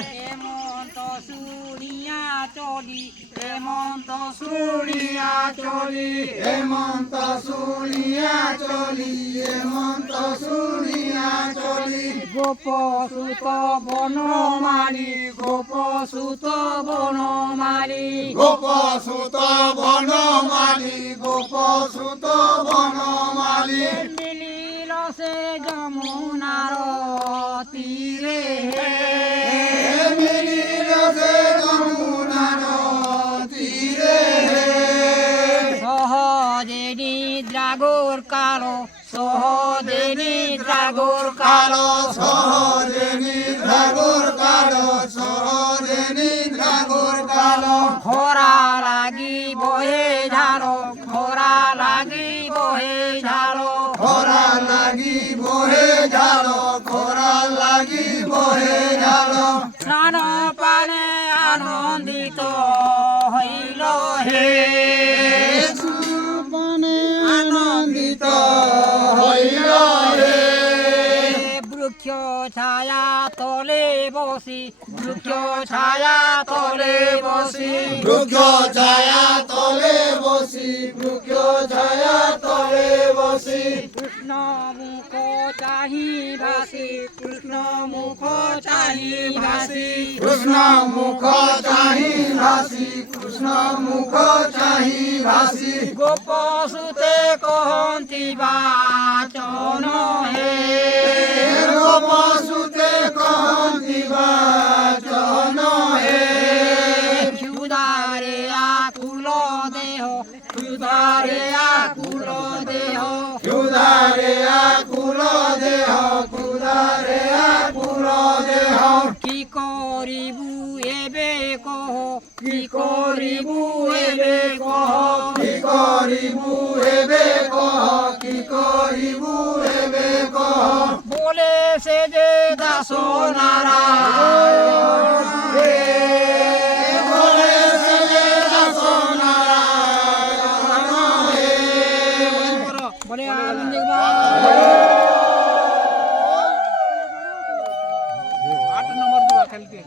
হেমন্ত শুনিয়া চলি হেমন্ত শুনিয়া চলি হেমন্ত শুনিয়া চলি হেমন্ত শুনিয়া চলি গোপ সুত বনমালী গোপ সুত বনমালী গোপ সুত বনমালী গোপ সুত বনমালী মিলিল সে যমুনার তীরে মিলিল সে যমুনার তীরে সহজে নিদ্রাগোর কালো সহজে নিদ্রাগোর কালো সহজে নিদ্রাগোর কালো সহজে নিদ্রাগোর কালো খরা লাগি বহে ঝালো খরা লাগি বহে ঝালো খরা লাগি বহে ঝালো খরা লাগি বহে ঝালো স্নান পানে আনন্দিত হইল হে সুপনে আনন্দিত হইল হে বৃক্ষ ছায়া তলে বসি বৃক্ষ ছায়া তলে বসি বৃক্ষ ছায়া তলে বসি বৃক্ষ ছায়া তলে বসি কৃষ্ণ মুখ চাহি ভাসি কৃষ্ণ মুখ চাহি ভাসি কৃষ্ণ মুখ চাহি ভাসি কৃষ্ণ মুখ চাহি ভাসি গোপ সুতে কহন্তি বাচন হে গোপসুতে কহন্তি বাচন হে ক্ষুধারে আকুল দেহ ক্ষুধারে আকুল দেহ ক্ষুধারে আকুল দেহ ক্ষুধারে আকুল দেহ কি করিবু এবে কহ কি করিবু এবে কহ কি করিবু এবে কহ কি করিবু এবে কহ বলে সে যে দাস নারায়ণ হে বলে সে যে দাস নারায়ণ হে বলে আনন্দ আট নম্বর দিবা খেলতে